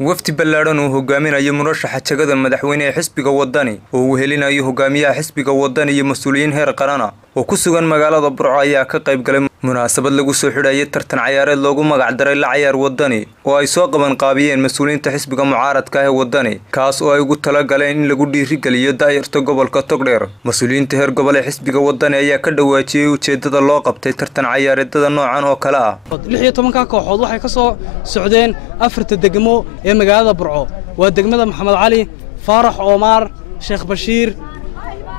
wafdi ballaaran uu hogaaminayo murashaxa jagada madaxweyne ee xisbiga wadani oo uu helinayo hogaamiyaha xisbiga wadani iyo mas'uuliyiin heer qaran ah oo ku sugan magaalada Burco ayaa ka qayb galay munaasabad lagu soo xidhayay tartan ciyaareed loogu magac daray la ciyaar wadani oo ay soo qaban qaabiyeen mas'uuliyiinta xisbiga mucaaradka ah ee wadani kaas oo ay ugu tala galeen in lagu dhiirigeliyo daayirta gobolka Togdheer mas'uuliyiinta heer gobol ee xisbiga wadani ayaa ka dhawaajiyay ujeedada loo qabtay tartan ciyaareedada noocan oo kale ah 16 kooxood waxay ka soo socdeen afarta degmo ee magaalada Burco waa degmada Maxamed Cali Faarax Omar Sheekh Bashiir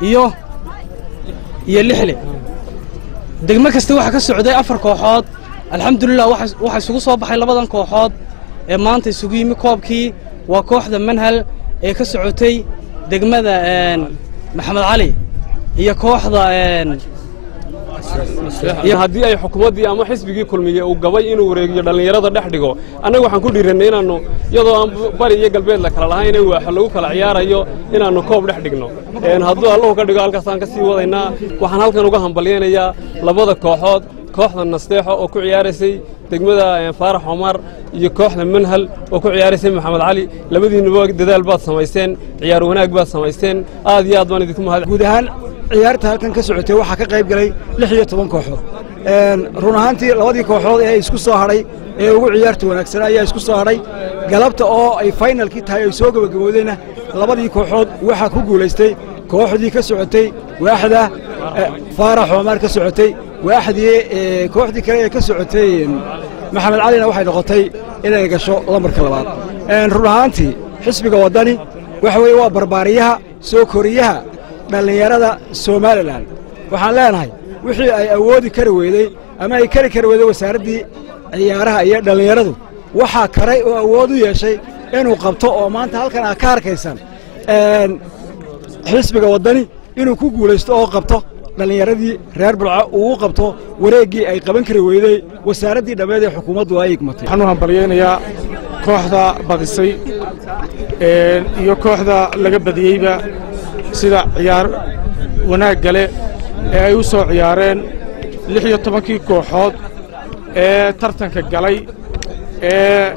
iyo lixle degmo kasta waxa ka socday afar kooxood alxamdulillah waxa isugu soo baxay labadan kooxood ee maanta isugu yimi koobkii waa kooxda Manhal ee ka socotay degmada Maxamed Cali iyo kooxda haddii ay xukuumadii ama xisbigii kulmiye uu gabay inuu wareegiyo dhalinyarada dhex dhigo anagu waxaan ku dhiiranay inaanu iyadoo aan bari iyo galbeed la kala lahayn in wax lagu kala ciyaarayo inaanu koob dhex dhigno hadduu Allahu ka dhigo halkaas aan ka sii wadaynaa waxaan halkan uga hambalyeeynaa labada kooxood kooxda Nasteexo oo ku ciyaaraysay degmada Faarax Omar iyo kooxda Manhal oo ku ciyaaraysay Maxamed Cali labadiinuba dadaal baad samaysteen ciyaar wanaag baad samaysteen aad iyo aad baan idinku mahad guud ahaan ciyaarta halkan ka socotay waxa ka qayb galay 16 kooxood run ahaantii labadii kooxood ee isku soo haray ee ugu ciyaarta wanaagsan ayaa isku soo haray galabta oo ay finalkii tahay ay soo gabagaboodayna labadii kooxood waxa ku guuleystay kooxdii ka socotay waaxda Faarax Omar ka socotay waaxdii kooxdii kale ee ka socotay Maxamed Calina waxay noqotay inay gasho lambarka labaad run ahaantii xisbiga wadani waxa weeye waa barbaariyaha soo koriyaha dhalinyarada Soomaaliland waxaan leenahay wixii ay awoodi kari weeday ama ay kari weeday wasaaradii ciyaaraha iyo dhalinyaradu waxa karay oo awood u yeeshay inuu qabto oo maanta halkan ka arkaysan xisbiga wadani inuu ku guuleysto oo qabto dhalinyaradii reer Burco uu qabto wareegii ay qaban kari weeday wasaaradii dhameed ee xukuumaddu ay igmatay waxaan u hambalyeeynaa kooxda badisay iyo kooxda laga badiyayba sida ciyaar wanaag gale ee ay u soo ciyaareen 16 kooxood ee tartanka galay ee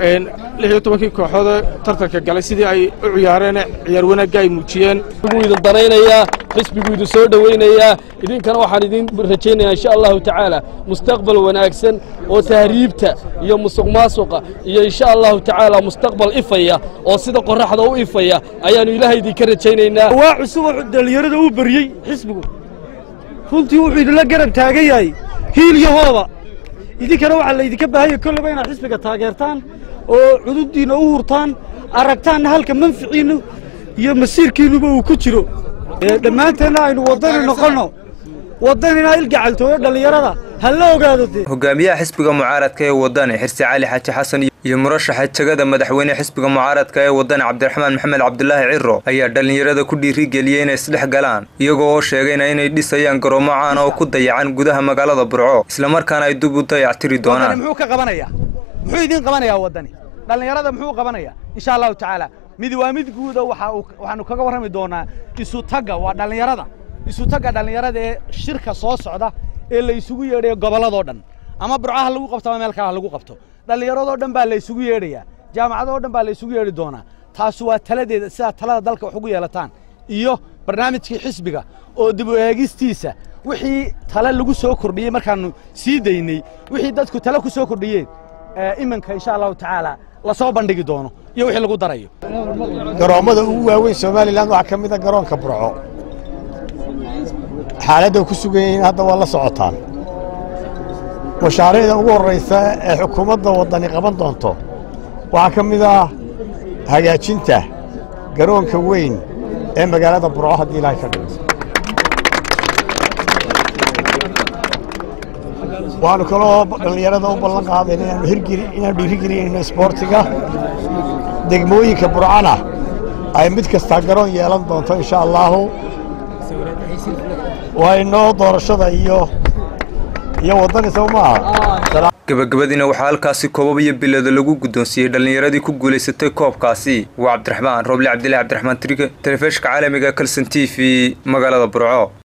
16 kooxood tartanka galay sidii ay u ciyaareen ciyaar wanaag ay muujiyeen ugu idin dareynaya xisbigu idin soo dhaweynaya idinkana waxaan idin rajaynayaa insha Allah ta'ala mustaqbal wanaagsan oo tahriibta iyo musuqmaasuqa iyo insha Allah ta'ala mustaqbal ifaya oo sida qorraxda u ifaya ayaanu Ilaahay idin ka rajaynaynaa waa cusub dhalinyarada uu bariyay xisbigu runtii wuxuu idin la garab taagayay hiil iyo hooba idinkana waxa la idinka baahay kulliba inaad xisbiga taageertaan oo xuduudiina u hurtaan aragtaan halka manfaciinu iyo masiirkiinuba uu ku jiro dhamaanteena aynu wadani noqono wadanina ilgacaltooyo dhalinyarada hal la ogaado hogaamiyaha xisbiga mucaaradka ee wadani Xirsi Cali Xaaji Xasan iyo murashaxa jagada madaxweyne xisbiga mucaaradka ee wadani Cabdiraxmaan Maxamed Cabdullaahi Cirro ayaa dhalinyarada ku dhiirigeliyay inay isdhex galaan iyagoo oo sheegay inay dhisayaan garoomo caan oo ku dayacan gudaha magaalada Burco isla markaana ay dib u dayactiri doonaan muxuu ka qabanayaa muxuu idin qabanayaa wadani dhalinyarada muxuu qabanayaa insha Allah ta'ala mid waa mid guud waxaanu kaga warrami doonaa isu taga waa dhalinyarada ee shirka soo socda ee la isugu yeedhay goboladoo dhan ama Burcaha lagu qabto ama meel kale lagu qabto dhalinyaradoo dhan baa la isugu yeedhaya jaamacadoo dhan baa la isugu yeedhi doonaa taas waa taladeeda sida talada dalka wax ugu yeelataan iyo barnaamijkii xisbiga oo dib u eegistiisa wixii tala lagu soo kordhiyay markaanu sii daynay wixii dadku tala ku soo kordhiyeen imanka insha Allah ta'ala la soo bandhigi doono iyo wixii lagu darayo garoomada ugu waaweyn Soomaaliland waxa kamid ah garoonka Burco xaaladda ku sugan hadda waa la socotaan mashaariicda ugu horeysa ee xukuumadda wadani qaban doonto waxa kamid ah hagaajinta garoonka weyn ee magaalada Burco haddii Ilaahay ka dhigo waanu kaloo dhalinyarada u ballan qaadayna inaan dhiirigelino isboortiga degmooyinka Burcana ay mid kasta garoon yeelan doonto insha Allah wayno doorashada iyo wadani Soomaaliya gabagabadina waxaa halkaasi koobab iyo bilado lagu guddoonsiiyay dhalinyaradii ku guuleysatay koobkaasi waa Cabdiraxmaan Roble Cabdilaahi Cabdiraxmaan Triga telefishinka caalamiga Kalsan TV magaalada Burco.